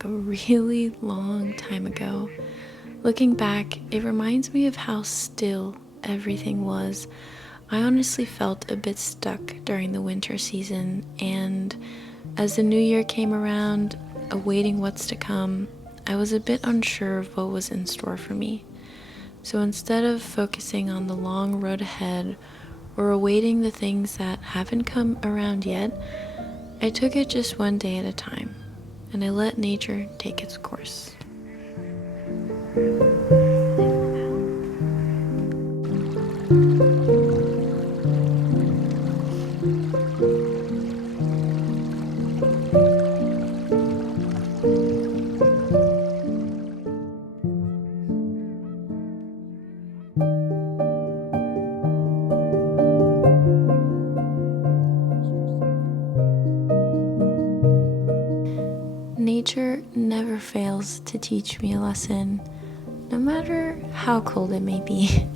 like a really long time ago. Looking back, it reminds me of how still everything was. I honestly felt a bit stuck during the winter season, and as the new year came around, awaiting what's to come, I was a bit unsure of what was in store for me. So instead of focusing on the long road ahead or awaiting the things that haven't come around yet, I took it just one day at a time, and I let nature take its course. Nature never fails to teach me a lesson, no matter how cold it may be.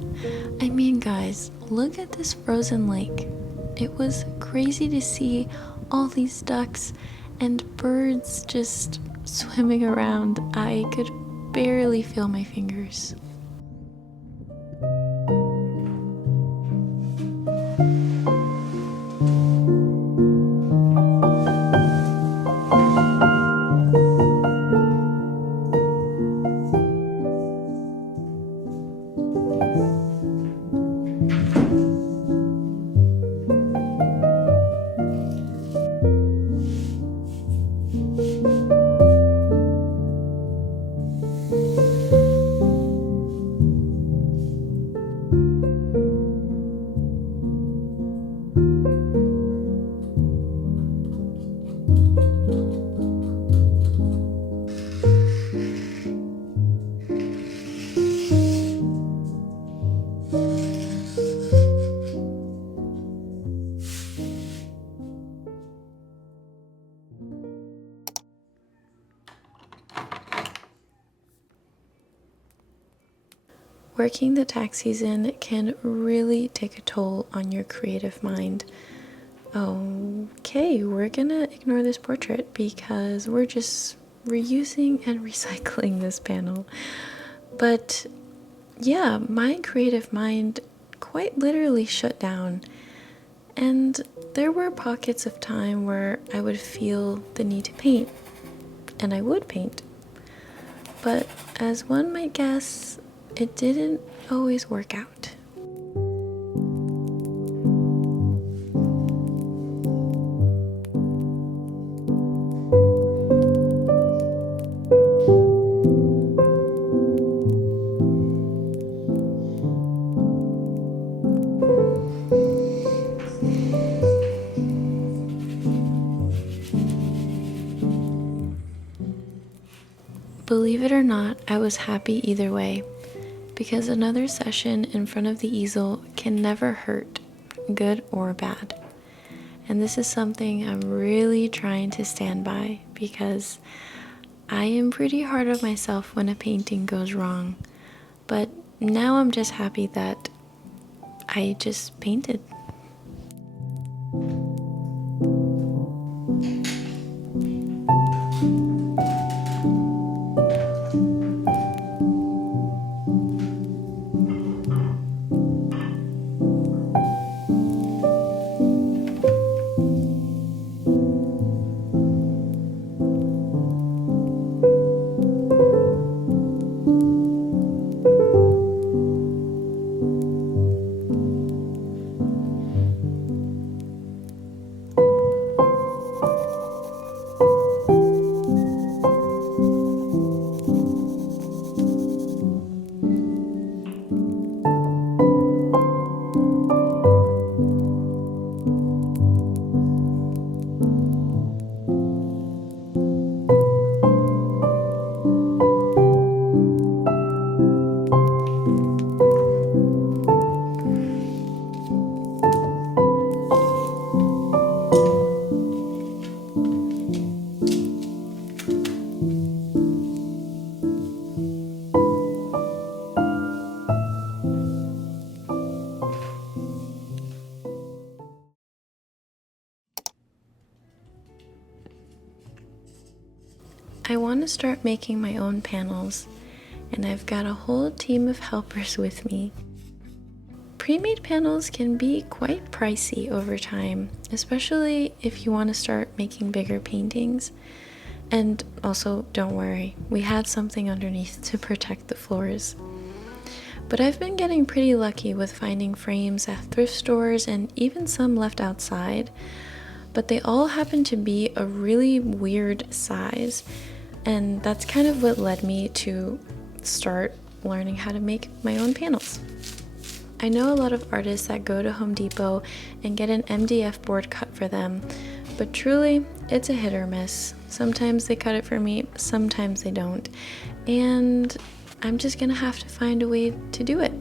I mean, guys, look at this frozen lake. It was crazy to see all these ducks and birds just swimming around. I could barely feel my fingers. Working the tax season can really take a toll on your creative mind. Okay, we're gonna ignore this portrait because we're just reusing and recycling this panel. But yeah, my creative mind quite literally shut down. And there were pockets of time where I would feel the need to paint, and I would paint. But as one might guess, it didn't always work out. Believe it or not, I was happy either way, because another session in front of the easel can never hurt, good or bad. And this is something I'm really trying to stand by, because I am pretty hard on myself when a painting goes wrong. But now I'm just happy that I just painted. I want to start making my own panels, and I've got a whole team of helpers with me. Pre-made panels can be quite pricey over time, especially if you want to start making bigger paintings. And also, don't worry, we had something underneath to protect the floors. But I've been getting pretty lucky with finding frames at thrift stores and even some left outside, but they all happen to be a really weird size, and that's kind of what led me to start learning how to make my own panels. I know a lot of artists that go to Home Depot and get an MDF board cut for them, but truly, it's a hit or miss. Sometimes they cut it for me, sometimes they don't, and I'm just gonna have to find a way to do it.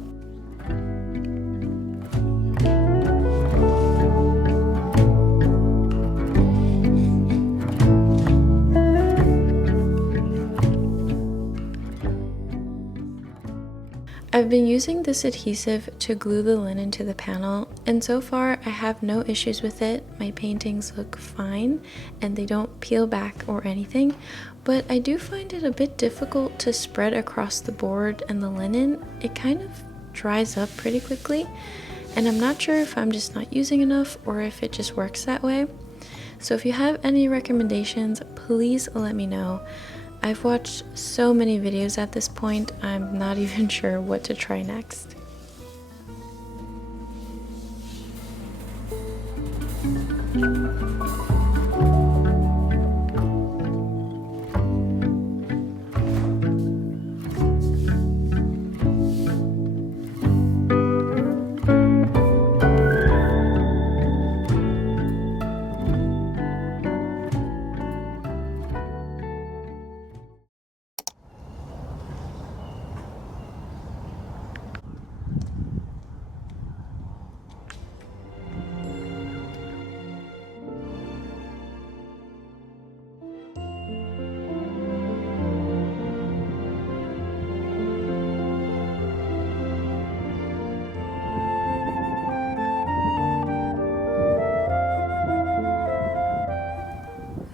I've been using this adhesive to glue the linen to the panel, and so far I have no issues with it. My paintings look fine and they don't peel back or anything, but I do find it a bit difficult to spread across the board and the linen. It kind of dries up pretty quickly, and I'm not sure if I'm just not using enough or if it just works that way. So if you have any recommendations, please let me know. I've watched so many videos at this point, I'm not even sure what to try next.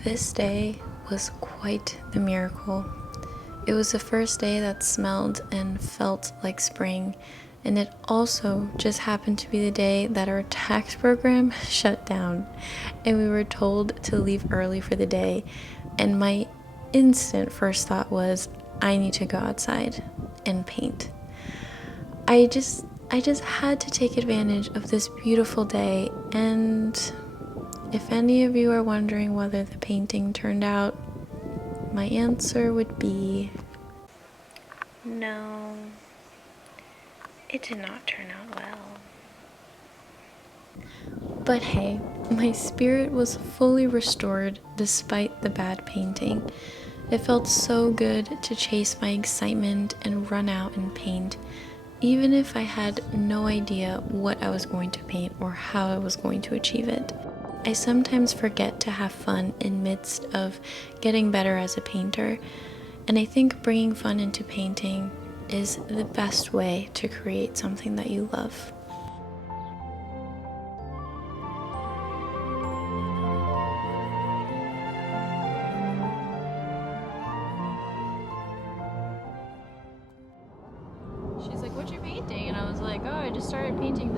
This day was quite the miracle. It was the first day that smelled and felt like spring, and it also just happened to be the day that our tax program shut down, and we were told to leave early for the day, and my instant first thought was, I need to go outside and paint. I just had to take advantage of this beautiful day, and if any of you are wondering whether the painting turned out, my answer would be no, it did not turn out well. But hey, my spirit was fully restored despite the bad painting. It felt so good to chase my excitement and run out and paint, even if I had no idea what I was going to paint or how I was going to achieve it. I sometimes forget to have fun in midst of getting better as a painter, and I think bringing fun into painting is the best way to create something that you love. She's like, "What you painting?" And I was like, "Oh, I just started painting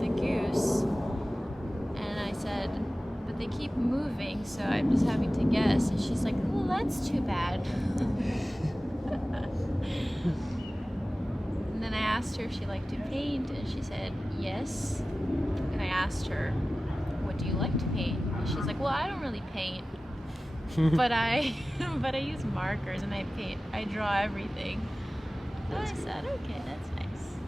the goose." And I said, "But they keep moving, so I'm just having to guess." And she's like, "Well, that's too bad." And then I asked her if she liked to paint, and she said yes. And I asked her, "What do you like to paint?" And she's like, "Well, I don't really paint, but I use markers and I draw everything." So I said, "Okay, that's nice."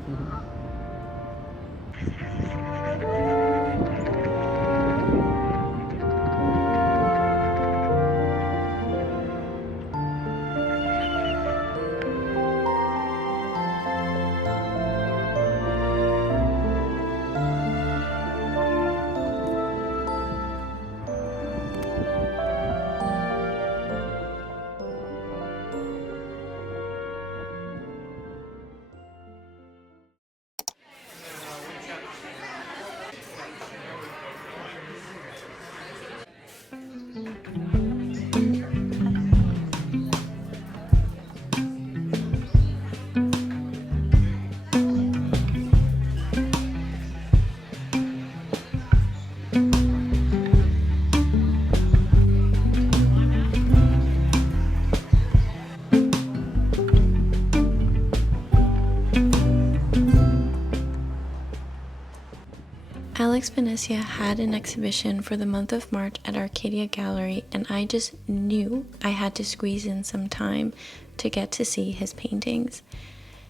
Alex Venecia had an exhibition for the month of March at Arcadia Gallery, and I just knew I had to squeeze in some time to get to see his paintings.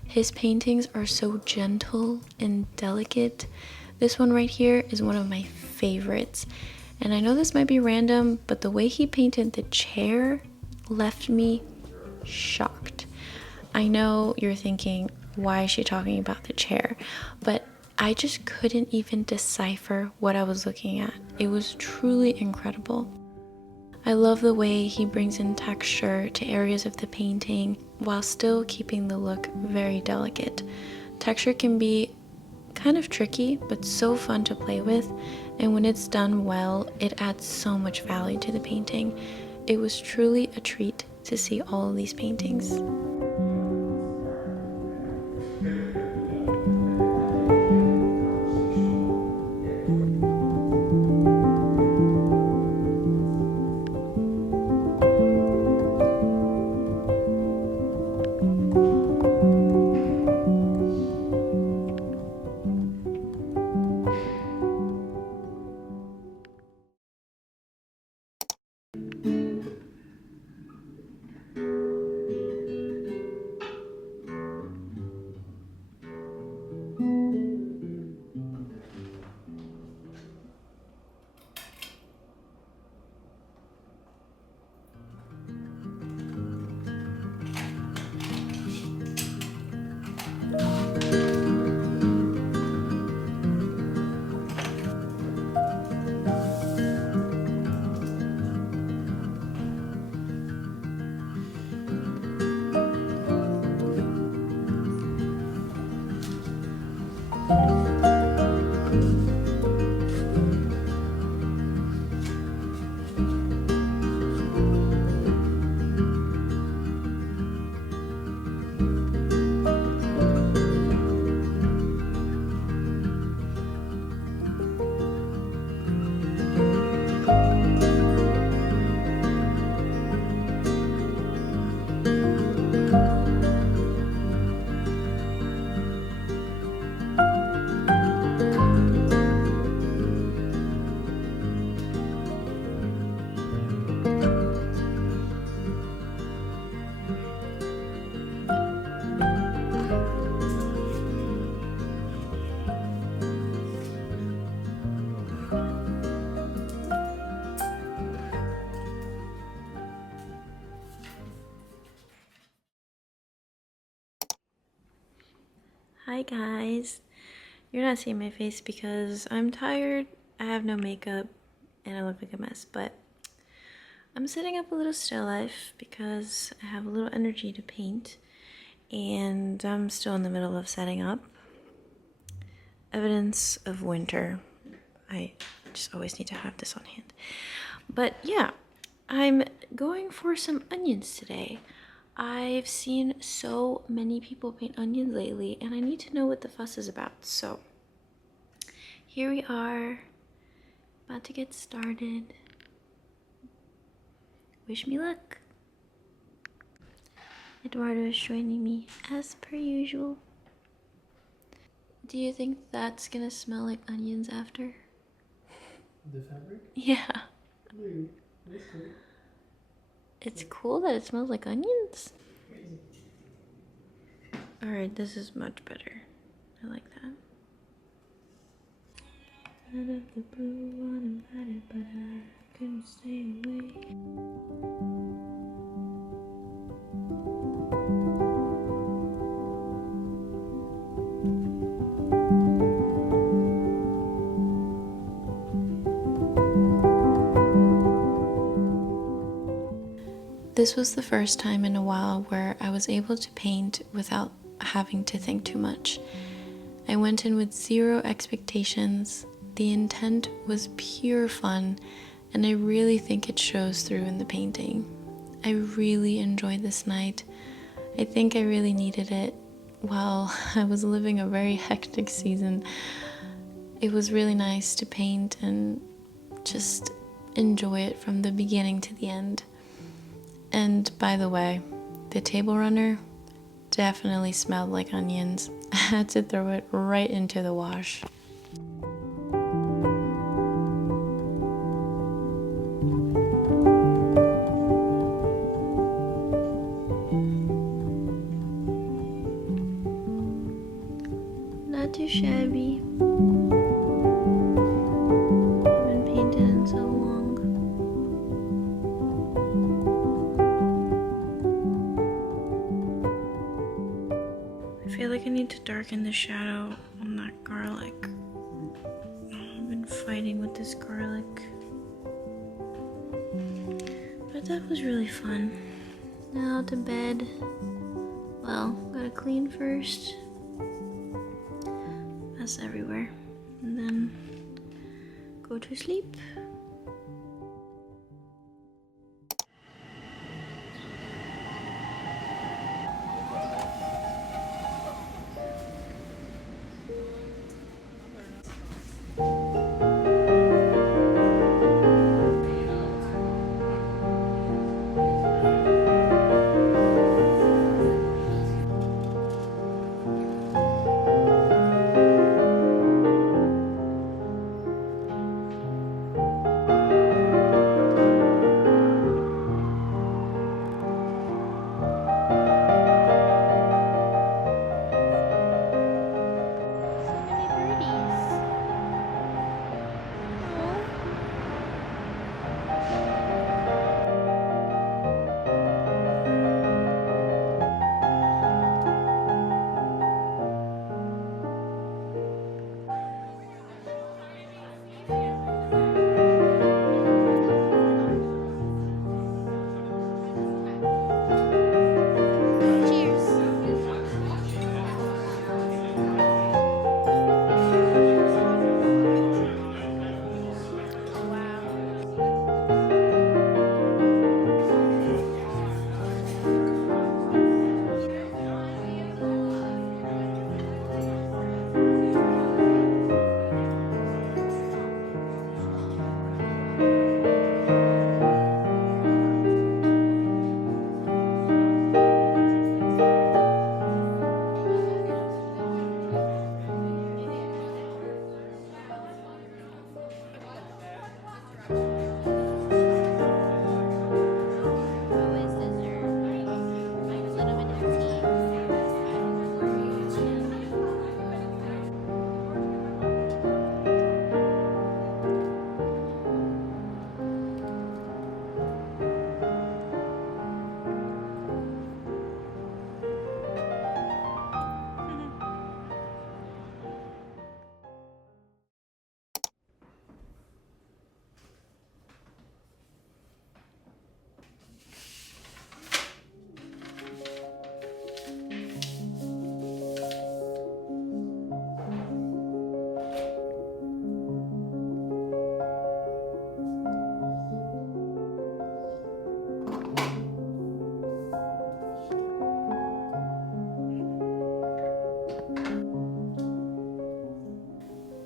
His paintings are so gentle and delicate. This one right here is one of my favorites. And I know this might be random, but the way he painted the chair left me shocked. I know you're thinking, why is she talking about the chair? But I just couldn't even decipher what I was looking at. It was truly incredible. I love the way he brings in texture to areas of the painting while still keeping the look very delicate. Texture can be kind of tricky, but so fun to play with, and when it's done well, it adds so much value to the painting. It was truly a treat to see all of these paintings. Hi guys, you're not seeing my face because I'm tired, I have no makeup, and I look like a mess, but I'm setting up a little still life because I have a little energy to paint, and I'm still in the middle of setting up. Evidence of winter. I just always need to have this on hand. But yeah, I'm going for some onions today. I've seen so many people paint onions lately, and I need to know what the fuss is about. So here we are, about to get started. Wish me luck. Eduardo is joining me as per usual. Do you think that's gonna smell like onions after? The fabric? Yeah. Maybe. That's cool. It's cool that it smells like onions. Alright, this is much better. I like that. Out of the blue, uninvited, but I couldn't stay away. This was the first time in a while where I was able to paint without having to think too much. I went in with zero expectations. The intent was pure fun, and I really think it shows through in the painting. I really enjoyed this night. I think I really needed it while I was living a very hectic season. It was really nice to paint and just enjoy it from the beginning to the end. And by the way, the table runner definitely smelled like onions. I had to throw it right into the wash. not too shabby. Haven't painted in so long. I feel like I need to darken the shadow on that garlic. I've been fighting with this garlic. But that was really fun. Now to bed. Well, gotta clean first. Mess everywhere. And then go to sleep.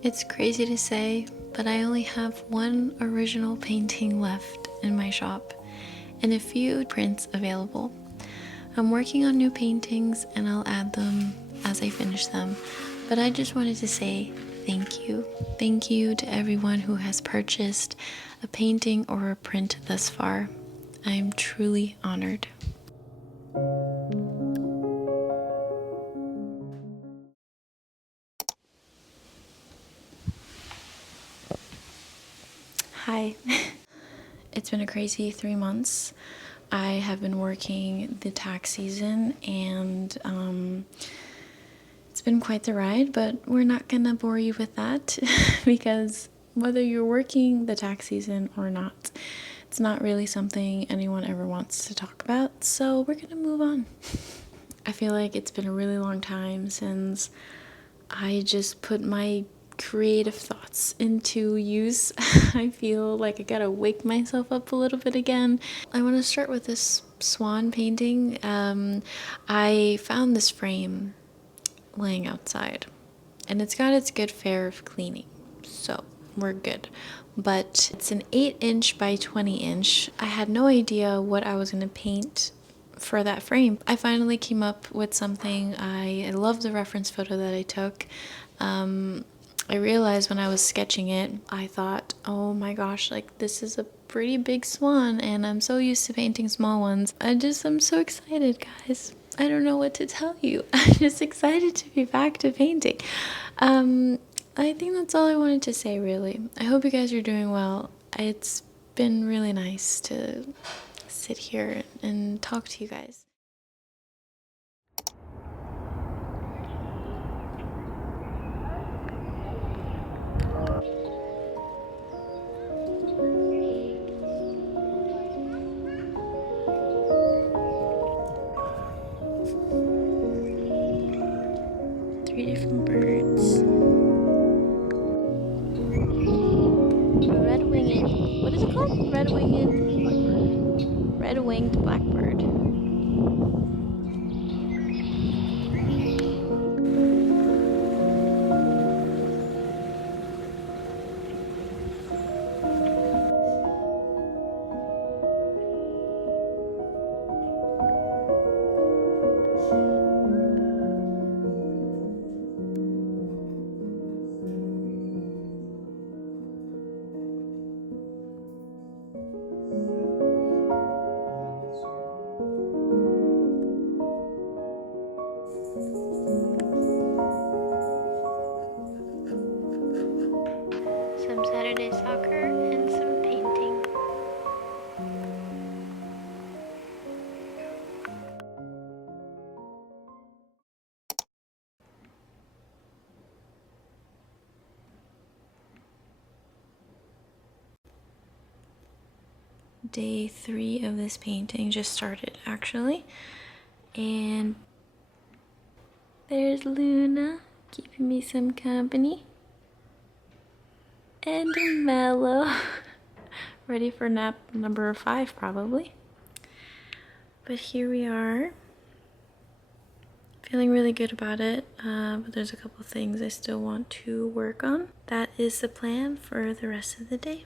It's crazy to say, but I only have one original painting left in my shop and a few prints available. I'm working on new paintings and I'll add them as I finish them, but I just wanted to say thank you. Thank you to everyone who has purchased a painting or a print thus far. I am truly honored. Hi. It's been a crazy 3 months. I have been working the tax season and it's been quite the ride, but we're not gonna bore you with that because whether you're working the tax season or not, it's not really something anyone ever wants to talk about, so we're gonna move on. I feel like it's been a really long time since I just put my creative thoughts into use. I feel like I gotta wake myself up a little bit again. I want to start with this swan painting. I found this frame laying outside and it's got its good fare of cleaning, so we're good. But it's an 8" by 20". I had no idea what I was gonna paint for that frame. I finally came up with something. I love the reference photo that I took. I realized when I was sketching it, I thought, oh my gosh, like this is a pretty big swan, and I'm so used to painting small ones. I'm so excited, guys. I don't know what to tell you. I'm just excited to be back to painting. I think that's all I wanted to say, really. I hope you guys are doing well. It's been really nice to sit here and talk to you guys. Three different birds. Red-winged. What is it called? Red-winged. Red-winged blackbird. Some Saturday soccer and some painting. Day 3 of this painting just started, actually. And there's Luna keeping me some company. And Mellow. Ready for nap number 5, probably. But here we are. Feeling really good about it, but there's a couple things I still want to work on. That is the plan for the rest of the day.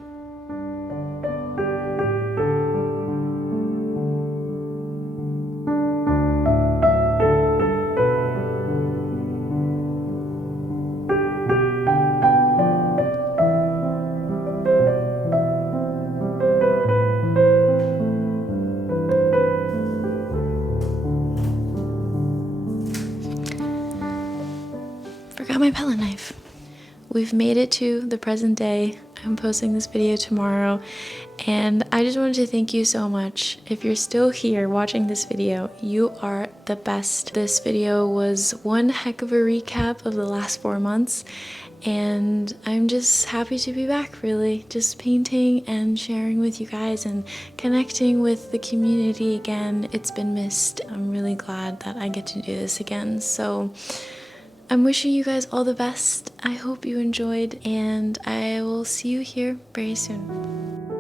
Forgot my palette knife. We've made it to the present day. I'm posting this video tomorrow, and I just wanted to thank you so much. If you're still here watching this video, you are the best. This video was one heck of a recap of the last 4 months, and I'm just happy to be back, really. Just painting and sharing with you guys and connecting with the community again. It's been missed. I'm really glad that I get to do this again. So I'm wishing you guys all the best. I hope you enjoyed, and I will see you here very soon.